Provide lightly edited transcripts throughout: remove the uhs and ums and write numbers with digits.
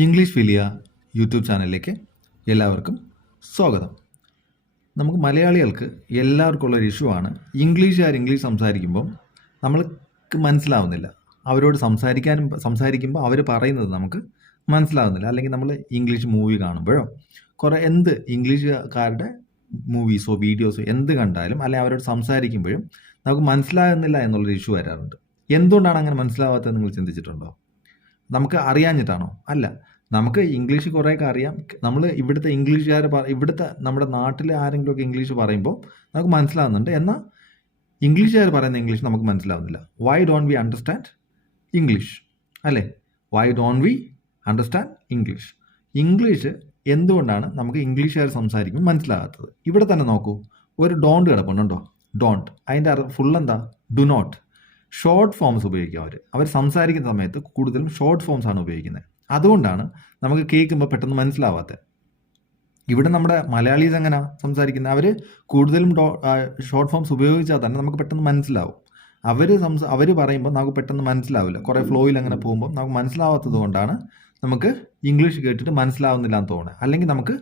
English philia YouTube ചാനലിലേക്ക് എല്ലാവർക്കും സ്വാഗതം. നമുക്ക് മലയാളികൾക്ക് എല്ലാവർക്കും ഉള്ളൊരു ഇഷ്യൂ ആണ്, ഇംഗ്ലീഷുകാർ ഇംഗ്ലീഷ് സംസാരിക്കുമ്പം നമ്മൾക്ക് മനസ്സിലാവുന്നില്ല. അവരോട് സംസാരിക്കുമ്പോൾ അവർ പറയുന്നത് നമുക്ക് മനസ്സിലാവുന്നില്ല. അല്ലെങ്കിൽ നമ്മൾ ഇംഗ്ലീഷ് മൂവി കാണുമ്പോഴോ എന്ത് ഇംഗ്ലീഷുകാരുടെ മൂവീസോ വീഡിയോസോ എന്ത് കണ്ടാലും അല്ലെങ്കിൽ അവരോട് സംസാരിക്കുമ്പോഴും നമുക്ക് മനസ്സിലാകുന്നില്ല എന്നുള്ളൊരു ഇഷ്യൂ വരാറുണ്ട്. എന്തുകൊണ്ടാണ് അങ്ങനെ മനസ്സിലാവാത്തത് നിങ്ങൾ ചിന്തിച്ചിട്ടുണ്ടോ? നമുക്ക് അറിയാഞ്ഞിട്ടാണോ? അല്ല, നമുക്ക് ഇംഗ്ലീഷ് കുറേയൊക്കെ അറിയാം. നമ്മൾ ഇവിടുത്തെ ഇംഗ്ലീഷുകാർ ഇവിടുത്തെ നമ്മുടെ നാട്ടിൽ ആരെങ്കിലുമൊക്കെ ഇംഗ്ലീഷ് പറയുമ്പോൾ നമുക്ക് മനസ്സിലാവുന്നുണ്ട്. എന്നാൽ ഇംഗ്ലീഷുകാർ പറയുന്ന ഇംഗ്ലീഷ് നമുക്ക് മനസ്സിലാവുന്നില്ല. Why don't we understand English? അല്ലേ, why don't we understand English? English എന്തുകൊണ്ടാണ് നമുക്ക് ഇംഗ്ലീഷുകാർ സംസാരിക്കുമ്പോൾ മനസ്സിലാകാത്തത്? ഇവിടെ തന്നെ നോക്കൂ, ഒരു ഡോണ്ട് കിടപ്പുണ്ടോ? ഡോണ്ട്, അതിൻ്റെ ഫുൾ എന്താ? Do not. ഷോർട്ട് ഫോംസ് ഉപയോഗിക്കും അവർ സംസാരിക്കുന്ന സമയത്ത് കൂടുതലും ഷോർട്ട് ഫോംസ് ആണ് ഉപയോഗിക്കുന്നത്. അതുകൊണ്ടാണ് നമുക്ക് കേൾക്കുമ്പോൾ പെട്ടെന്ന് മനസ്സിലാവാത്തത്. ഇവിടെ നമ്മുടെ മലയാളീസ് എങ്ങനെ സംസാരിക്കുന്നത്? അവർ കൂടുതലും ഷോർട്ട് ഫോംസ് ഉപയോഗിച്ചാൽ തന്നെ നമുക്ക് പെട്ടെന്ന് മനസ്സിലാവും. അവർ പറയുമ്പോൾ നമുക്ക് പെട്ടെന്ന് മനസ്സിലാവില്ല. കുറേ ഫ്ലോയിൽ അങ്ങനെ പോകുമ്പോൾ നമുക്ക് മനസ്സിലാവാത്തത് കൊണ്ടാണ് നമുക്ക് ഇംഗ്ലീഷ് കേട്ടിട്ട് മനസ്സിലാവുന്നില്ല എന്ന് തോന്നുന്നത്. അല്ലെങ്കിൽ നമുക്ക്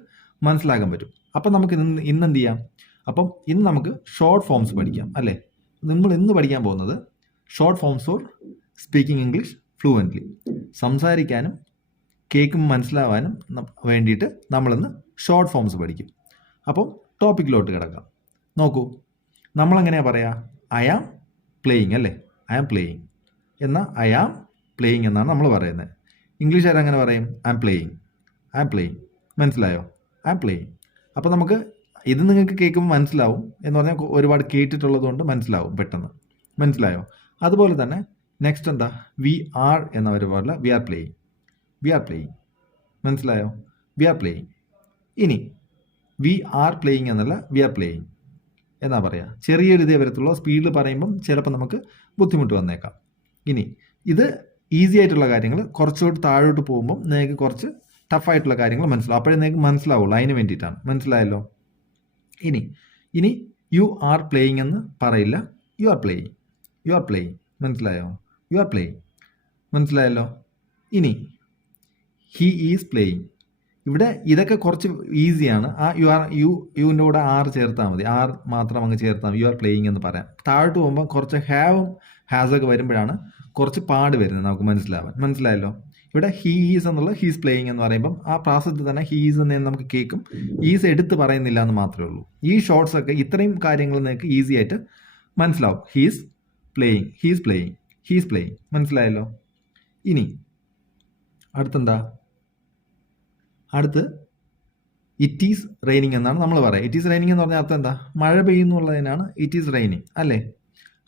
മനസ്സിലാക്കാൻ പറ്റും. അപ്പം നമുക്ക് ഇന്ന് എന്ത് ചെയ്യാം? അപ്പം ഇന്ന് നമുക്ക് ഷോർട്ട് ഫോംസ് പഠിക്കാം, അല്ലേ? നമ്മൾ ഇന്ന് പഠിക്കാൻ പോകുന്നത് short forms for speaking English fluently. സംസാരിക്കാനും കേൾക്കുമ്പോൾ മനസ്സിലാവാനും വേണ്ടിയിട്ട് നമ്മളിന്ന് ഷോർട്ട് ഫോംസ് പഠിക്കും. അപ്പം ടോപ്പിക്കിലോട്ട് കിടക്കാം. നോക്കൂ, നമ്മളെങ്ങനെയാണ് പറയുക? ഐ ആം പ്ലേയിങ്, അല്ലേ? ഐ ആം പ്ലേയിങ് എന്നാൽ ഐ ആം പ്ലേയിങ് എന്നാണ് നമ്മൾ പറയുന്നത്. ഇംഗ്ലീഷുകാർ എങ്ങനെ പറയും? I am playing, I am playing. മനസ്സിലായോ? I am playing. അപ്പോൾ നമുക്ക് ഇത് നിങ്ങൾക്ക് കേൾക്കുമ്പോൾ മനസ്സിലാവും എന്ന് പറഞ്ഞാൽ ഒരുപാട് കേട്ടിട്ടുള്ളത് കൊണ്ട് മനസ്സിലാവും പെട്ടെന്ന്. മനസ്സിലായോ? അതുപോലെ തന്നെ നെക്സ്റ്റ് എന്താ? വി ആർ എന്നവർ പോലെ we are playing, we are playing. മനസ്സിലായോ? We are playing. ഇനി വി ആർ പ്ലേയിങ് എന്നല്ല, വി ആർ പ്ലേയിങ് എന്നാ പറയുക. ചെറിയൊരു ഇതേ വരത്തുള്ളൂ. സ്പീഡിൽ പറയുമ്പം ചിലപ്പോൾ നമുക്ക് ബുദ്ധിമുട്ട് വന്നേക്കാം. ഇനി ഇത് ഈസി ആയിട്ടുള്ള കാര്യങ്ങൾ കുറച്ചുകൂടി താഴോട്ട് പോകുമ്പം നിങ്ങൾക്ക് കുറച്ച് ടഫായിട്ടുള്ള കാര്യങ്ങൾ മനസ്സിലാവും. അപ്പോഴേ നിങ്ങൾക്ക് മനസ്സിലാവുള്ളൂ. അതിന് വേണ്ടിയിട്ടാണ്. മനസ്സിലായല്ലോ? ഇനി യു ആർ പ്ലേയിങ് എന്ന് പറയില്ല, you are playing, you are playing. മനസ്സിലായോ? You are playing. മനസ്സിലായല്ലോ? ഇനി ഹി ഈസ് പ്ലേയിങ്. ഇവിടെ ഇതൊക്കെ കുറച്ച് ഈസിയാണ്. ആ യുവിൻ്റെ കൂടെ ആർ ചേർത്താൽ മതി. ആർ മാത്രം അങ്ങ് ചേർത്താൽ മതി. യു ആർ പ്ലേയിങ് എന്ന് പറയാം. താഴോട്ട് പോകുമ്പോൾ കുറച്ച് ഹാവും ഹാസൊക്കെ വരുമ്പോഴാണ് കുറച്ച് പാട് വരുന്നത് നമുക്ക് മനസ്സിലാവാൻ. മനസ്സിലായല്ലോ? ഇവിടെ ഹീ ഈസ് എന്നുള്ള ഹീസ് പ്ലേയിങ് എന്ന് പറയുമ്പം ആ പ്രാസത്തിൽ തന്നെ ഹീസ് എന്ന് നമുക്ക് കേൾക്കും. ഈസ് എടുത്ത് പറയുന്നില്ല എന്ന് മാത്രമേ ഉള്ളൂ. ഈ ഷോർട്സ് ഒക്കെ ഇത്രയും കാര്യങ്ങൾ നിങ്ങൾക്ക് ഈസി ആയിട്ട് മനസ്സിലാവും. He's playing, he's playing, he's playing. മനസ്സിലായല്ലോ? ഇനി അടുത്തെന്താ? അടുത്ത് ഇറ്റ് ഈസ് റെയിനിങ് എന്നാണ് നമ്മൾ പറയുക. ഇറ്റ് ഈസ് റെയിനിങ് എന്ന് പറഞ്ഞാൽ അർത്ഥം എന്താ? മഴ പെയ്യുന്നുള്ളതിനാണ് ഇറ്റ് ഈസ് റെയിനിങ്, അല്ലേ?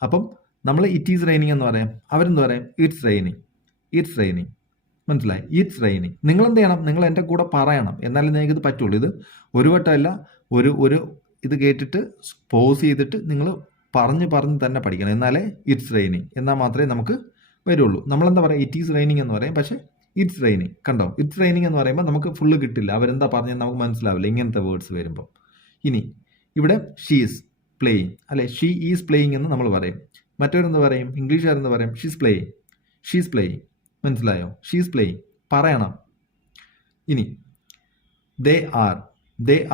അപ്പം നമ്മൾ ഇറ്റ് ഈസ് റെയിനിങ് എന്ന് പറയാം. അവരെന്ത് പറയും? It's raining, it's raining. മനസ്സിലായി? It's raining. നിങ്ങൾ എന്ത് ചെയ്യണം? നിങ്ങൾ എൻ്റെ കൂടെ പറയണം, എന്നാലേ നിങ്ങൾക്ക് ഇത് പറ്റുള്ളൂ. ഇത് ഒരു വട്ടമല്ല, ഒരു ഇത് കേട്ടിട്ട് പോസ് ചെയ്തിട്ട് നിങ്ങൾ പറഞ്ഞ് തന്നെ പഠിക്കണം. എന്നാലേ ഇറ്റ്സ് റെയിനിങ് എന്നാൽ മാത്രമേ നമുക്ക് വരുള്ളൂ. നമ്മളെന്താ പറയുക? ഇറ്റ് ഈസ് റെയിനിങ് എന്ന് പറയും. പക്ഷേ ഇറ്റ്സ് റെയിനിങ്. കണ്ടോ? ഇറ്റ്സ് റെയിനിങ് എന്ന് പറയുമ്പോൾ നമുക്ക് ഫുള്ള് കിട്ടില്ല. അവരെന്താ പറഞ്ഞത് നമുക്ക് മനസ്സിലാവില്ല ഇങ്ങനത്തെ വേർഡ്സ് വരുമ്പോൾ. ഇനി ഇവിടെ ഷീ ഈസ് പ്ലേയിങ്, അല്ലെ? ഷീ ഈസ് പ്ലേയിങ് എന്ന് നമ്മൾ പറയും. മറ്റവരെന്ത് പറയും? ഇംഗ്ലീഷുകാരെന്ത് പറയും? She's playing, she's playing. മനസ്സിലായോ? ഷീസ് പ്ലേയിങ് പറയണം. ഇനി ദേ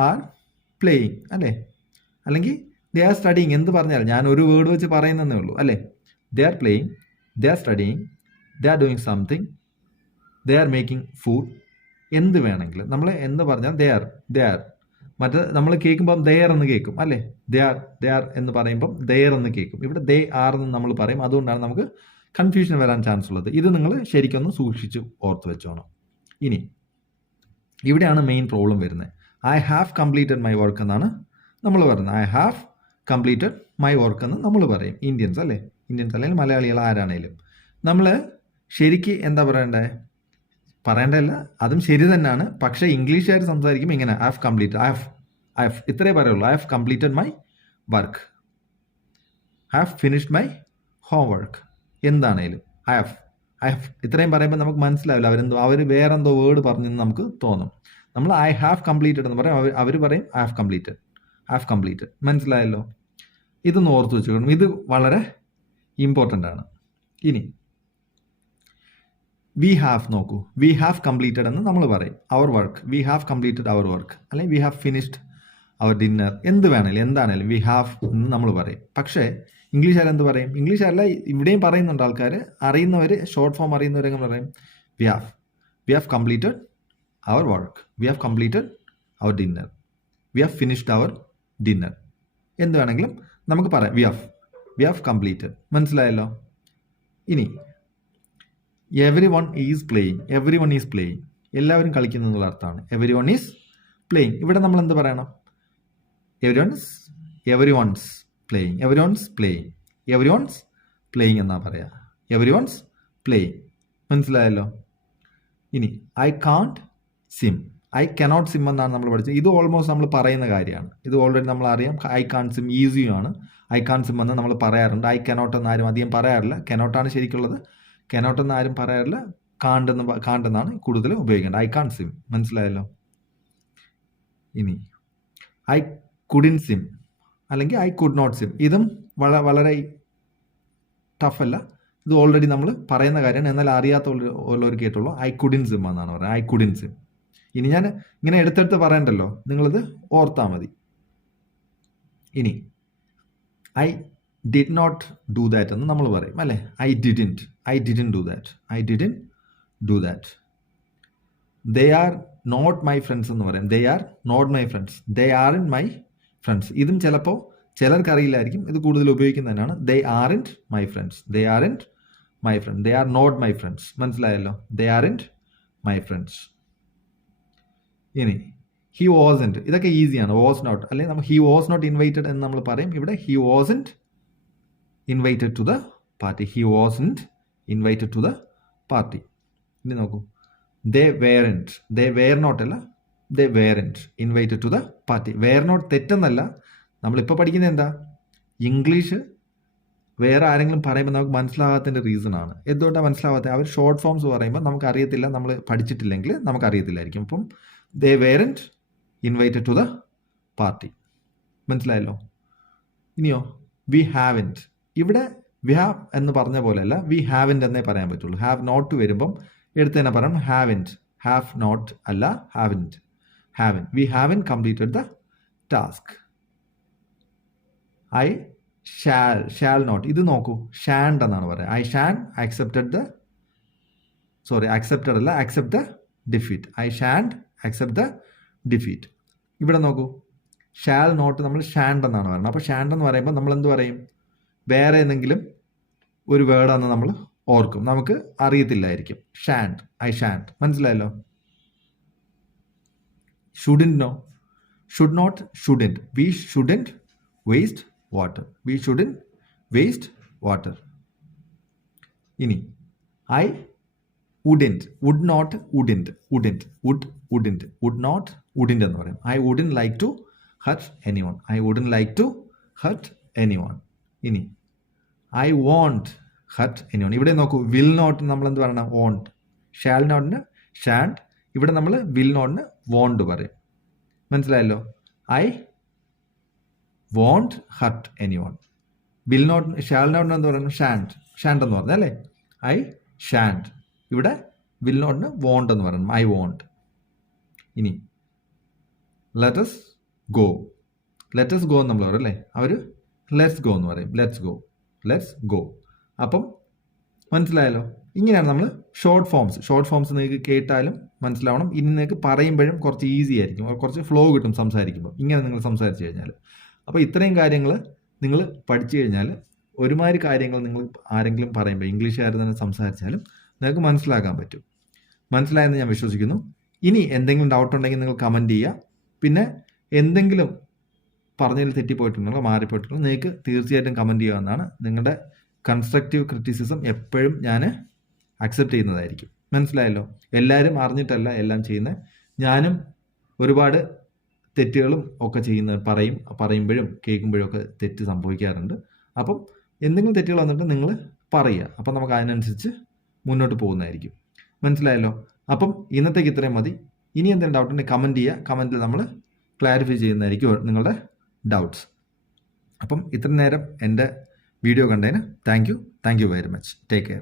ആർ പ്ലേയിങ്, അല്ലേ? അല്ലെങ്കിൽ ദേ ആർ സ്റ്റഡിങ്. എന്ത് പറഞ്ഞാൽ ഞാൻ ഒരു വേർഡ് വെച്ച് പറയുന്നതേ ഉള്ളൂ, അല്ലേ? They are playing, they are studying, they are doing something, they are making food. എന്ത് വേണമെങ്കിലും നമ്മൾ എന്ത് പറഞ്ഞാൽ ദേ ആർ. മറ്റേ നമ്മൾ കേൾക്കുമ്പം ദെയർ എന്ന് കേൾക്കും, അല്ലേ? ദേ ആർ എന്ന് പറയുമ്പം ദെയർ എന്ന് കേൾക്കും. ഇവിടെ ദേ ആർ എന്ന് നമ്മൾ പറയും. അതുകൊണ്ടാണ് നമുക്ക് കൺഫ്യൂഷൻ വരാൻ ചാൻസ് ഉള്ളത്. ഇത് നിങ്ങൾ ശരിക്കൊന്ന് സൂക്ഷിച്ച് ഓർത്ത് വെച്ചോണം. ഇനി ഇവിടെയാണ് മെയിൻ പ്രോബ്ലം വരുന്നത്. I have completed my work എന്നാണ് നമ്മൾ പറയുന്നത്. I have completed my work എന്ന് നമ്മൾ പറയും. ഇന്ത്യൻസ്, അല്ലേ? ഇന്ത്യൻസ് അല്ലെങ്കിൽ മലയാളികൾ ആരാണേലും നമ്മൾ ശരിക്ക് എന്താ പറയേണ്ടതല്ല, അതും ശരി തന്നെയാണ്. പക്ഷേ ഇംഗ്ലീഷുകാർ സംസാരിക്കുമ്പോൾ ഇങ്ങനെ I have completed, I have ഇത്രേ പറയുള്ളൂ. I have completed my work, I have finished my home work. എന്താണേലും ഐ ഹാവ് ഇത്രയും പറയുമ്പോൾ നമുക്ക് മനസ്സിലാവില്ല അവർ വേറെന്തോ വേർഡ് പറഞ്ഞെന്ന് നമുക്ക് തോന്നും. നമ്മൾ ഐ ഹാവ് കംപ്ലീറ്റഡ് എന്ന് പറയും. അവർ പറയും ഐ ഹാവ് കംപ്ലീറ്റഡ്. മനസ്സിലായല്ലോ? ഇതൊന്ന് ഓർത്ത് വെച്ചുകൊള്ളണം. ഇത് വളരെ ഇമ്പോർട്ടൻ്റ് ആണ്. ഇനി വി ഹാവ് നോക്കൂ, വി ഹാവ് കംപ്ലീറ്റഡ് എന്ന് നമ്മൾ പറയും. Our work, we have completed our work, അല്ലെങ്കിൽ we have finished our dinner, എന്ത് വേണേലും എന്താണേലും വി ഹാവ് എന്ന് നമ്മൾ പറയും. പക്ഷേ ഇംഗ്ലീഷുകാർ എന്ത് പറയും? ഇംഗ്ലീഷല്ല ഇവിടെയും പറയുന്നുണ്ട് ആൾക്കാർ, അറിയുന്നവർ, ഷോർട്ട് ഫോം അറിയുന്നവരെങ്ങനെ പറയും? We have completed our work, we have completed our dinner, we have finished our dinner, എന്ത് വേണമെങ്കിലും നമുക്ക് പറയാം. We have completed. മനസ്സിലായല്ലോ? ഇനി every one is playing, every one is playing, എല്ലാവരും കളിക്കുന്നു എന്നുള്ള അർത്ഥമാണ്. Every one is playing. ഇവിടെ നമ്മൾ എന്ത് പറയണം? Every one's playing, every one's playing, every one's playing എന്നാ പറയാ. Every one's playing. മനസ്സിലായല്ലോ? ഇനി I can't sing, I cannot SIM എന്നാണ് നമ്മൾ പഠിച്ചത്. ഇത് ഓൾമോസ്റ്റ് നമ്മൾ പറയുന്ന കാര്യമാണ്. ഇത് ഓൾറെഡി നമ്മൾ അറിയാം. ഐ കാൺ സിം ഈസിയുമാണ്. ഐ കാൺ സിം എന്ന് നമ്മൾ പറയാറുണ്ട്. ഐ കനോട്ട് എന്ന് ആരും അധികം പറയാറില്ല. കനോട്ടാണ് ശരിക്കുള്ളത്. കനോട്ട് എന്ന് ആരും പറയാറില്ല. കാണ്ടെന്നാണ് കൂടുതൽ ഉപയോഗിക്കേണ്ടത്. I can sing. മനസ്സിലായല്ലോ? ഇനി ഐ കുഡിൻ സിം അല്ലെങ്കിൽ ഐ കുഡ് നോട്ട് സിം. ഇതും വളരെ ടഫ് അല്ല. ഇത് ഓൾറെഡി നമ്മൾ പറയുന്ന കാര്യമാണ്. എന്നാൽ അറിയാത്ത ഉള്ളവർ കേട്ടുള്ളൂ. ഐ കുഡിൻ സിം എന്നാണ് പറയുന്നത്. I couldn't swim. ഇനി ഞാൻ ഇങ്ങനെ എടുത്തെടുത്ത് പറയണ്ടല്ലോ, നിങ്ങളിത് ഓർത്താൽ മതി. ഇനി I did not do that എന്ന് നമ്മൾ പറയും അല്ലേ? I didn't do that. They are not my friends എന്ന് പറയും. They are not my friends, they are in my friends. ഇതും ചിലപ്പോൾ ചിലർക്ക് അറിയില്ലായിരിക്കും. ഇത് കൂടുതൽ ഉപയോഗിക്കുന്നതിനാണ്. They are in my friends, they are in my friends, they are not my friends. മനസ്സിലായല്ലോ? ദേ ആർ ഇൻ മൈ ഫ്രണ്ട്സ്. ഇനി ഹി വാസൻറ്റ്, ഇതൊക്കെ ഈസിയാണ്. വാസ് നോട്ട് അല്ലെങ്കിൽ നമ്മൾ ഹി വാസ് നോട്ട് ഇൻവൈറ്റഡ് എന്ന് നമ്മൾ പറയും. ഇവിടെ he wasn't invited to the party, he wasn't invited to the party. ഇനി നോക്കൂ, ദേ വെയർ നോട്ട് അല്ല, they weren't invited to the party. Were not തെറ്റെന്നല്ല. നമ്മളിപ്പോൾ പഠിക്കുന്നത് എന്താ? ഇംഗ്ലീഷ് വേറെ ആരെങ്കിലും പറയുമ്പോൾ നമുക്ക് മനസ്സിലാകാത്തതിൻ്റെ റീസൺ ആണ്. എന്തുകൊണ്ടാണ് മനസ്സിലാവാത്തത്? അവർ ഷോർട്ട് ഫോംസ് പറയുമ്പോൾ നമുക്ക് അറിയത്തില്ല, നമ്മൾ പഠിച്ചിട്ടില്ലെങ്കിൽ നമുക്ക് അറിയത്തില്ലായിരിക്കും. അപ്പം ദേ weren't invited to the party. മനസ്സിലായല്ലോ? ഇനിയോ വി ഹാവൻറ്റ്. ഇവിടെ വി ഹാവ് എന്ന് പറഞ്ഞ പോലെയല്ല, വി ഹാവൻറ്റ് എന്നേ പറയാൻ പറ്റുള്ളൂ. ഹാവ് നോട്ട് വരുമ്പം എടുത്ത് തന്നെ പറയണം ഹാവൻറ്റ്. ഹാവ് നോട്ട് അല്ല, haven't. We haven't completed the task. I shall not. ഇത് നോക്കൂ, ഷാൻഡ് എന്നാണ് പറയുക. ഐ ഷാൻഡ് അക്സെപ്റ്റഡ് അല്ല, accept the defeat. I shan't accept the defeat. ഇവിടെ നോക്കൂ, ഷാൽ നോട്ട് നമ്മൾ ഷാൻഡ് എന്നാണ് പറയുന്നത്. അപ്പോൾ ഷാൻഡ് എന്ന് പറയുമ്പോൾ നമ്മൾ എന്ത് പറയും? വേറെ എന്തെങ്കിലും ഒരു വേർഡാണെന്ന് നമ്മൾ ഓർക്കും. നമുക്ക് അറിയത്തില്ലായിരിക്കും. ഷാൻഡ്, ഐ ഷാൻഡ്. മനസ്സിലായല്ലോ? Shouldn't no, should not, shouldn't. We shouldn't waste water, we shouldn't waste water. ഇനി I wouldn't, would not, wouldn't എന്ന് പറയും. I wouldn't like to hurt anyone. ഇനി I won't hurt anyone. ഇവിടെ നോക്കൂ, will not നമ്മൾ എന്ത് പറയണം? Won't. Shall നോട്ടിന് ഷാൻഡ്. ഇവിടെ നമ്മൾ വിൽ നോട്ടിന് വോണ്ട് പറയും. മനസ്സിലായല്ലോ? I won't hurt anyone. Will not, shall നോട്ടിന് എന്ത് പറയണം? ഷാൻഡ് എന്ന് പറഞ്ഞാൽ അല്ലേ? I shan't. ഇവിടെ വിൽ നോട്ടിന് വോണ്ട് എന്ന് പറയണം. I won't. ഇനി ലെറ്റസ് ഗോ എന്ന് നമ്മൾ പറയും അല്ലേ? അവർ ലെറ്റ്സ് ഗോ എന്ന് പറയും. Let's go. അപ്പം മനസ്സിലായല്ലോ? ഇങ്ങനെയാണ് നമ്മൾ ഷോർട്ട് ഫോംസ് നിങ്ങൾക്ക് കേട്ടാലും മനസ്സിലാവണം. ഇനി നിങ്ങൾക്ക് പറയുമ്പോഴും കുറച്ച് ഈസി ആയിരിക്കും, കുറച്ച് ഫ്ലോ കിട്ടും സംസാരിക്കുമ്പോൾ. ഇങ്ങനെ നിങ്ങൾ സംസാരിച്ച് കഴിഞ്ഞാൽ. അപ്പോൾ ഇത്രയും കാര്യങ്ങൾ നിങ്ങൾ പഠിച്ചു കഴിഞ്ഞാൽ ഒരുമാതിരി കാര്യങ്ങൾ നിങ്ങൾ ആരെങ്കിലും പറയുമ്പോൾ, ഇംഗ്ലീഷുകാർ തന്നെ സംസാരിച്ചാലും നിങ്ങൾക്ക് മനസ്സിലാക്കാൻ പറ്റും. മനസ്സിലായെന്ന് ഞാൻ വിശ്വസിക്കുന്നു. ഇനി എന്തെങ്കിലും ഡൗട്ട് ഉണ്ടെങ്കിൽ നിങ്ങൾ കമൻറ്റ് ചെയ്യുക. പിന്നെ എന്തെങ്കിലും പറഞ്ഞതിൽ തെറ്റിപ്പോയിട്ടുണ്ടെങ്കിലോ മാറിപ്പോയിട്ടുണ്ടെങ്കിൽ നിങ്ങൾക്ക് തീർച്ചയായിട്ടും കമൻറ്റ് ചെയ്യാവുന്നതാണ്. നിങ്ങളുടെ കൺസ്ട്രക്റ്റീവ് ക്രിറ്റിസിസം എപ്പോഴും ഞാൻ അക്സെപ്റ്റ് ചെയ്യുന്നതായിരിക്കും. മനസ്സിലായല്ലോ? എല്ലാവരും അറിഞ്ഞിട്ടല്ല എല്ലാം ചെയ്യുന്നത്. ഞാനും ഒരുപാട് തെറ്റുകളും ഒക്കെ പറയുമ്പോഴും കേൾക്കുമ്പോഴും ഒക്കെ തെറ്റ് സംഭവിക്കാറുണ്ട്. അപ്പം എന്തെങ്കിലും തെറ്റുകൾ വന്നിട്ട് നിങ്ങൾ പറയുക. അപ്പം നമുക്ക് അതിനനുസരിച്ച് മുന്നോട്ട് പോകുന്നതായിരിക്കും. മനസ്സിലായല്ലോ? അപ്പം ഇന്നത്തേക്ക് ഇത്രയും മതി. ഇനി എന്തെങ്കിലും ഡൗട്ട് ഉണ്ടെങ്കിൽ കമൻറ്റ് ചെയ്യുക. കമൻറ്റിൽ നമ്മൾ ക്ലാരിഫൈ ചെയ്യുന്നതായിരിക്കും നിങ്ങളുടെ ഡൗട്ട്സ്. അപ്പം ഇത്ര നേരം എൻ്റെ വീഡിയോ കണ്ടതിന് thank you very much. Take care.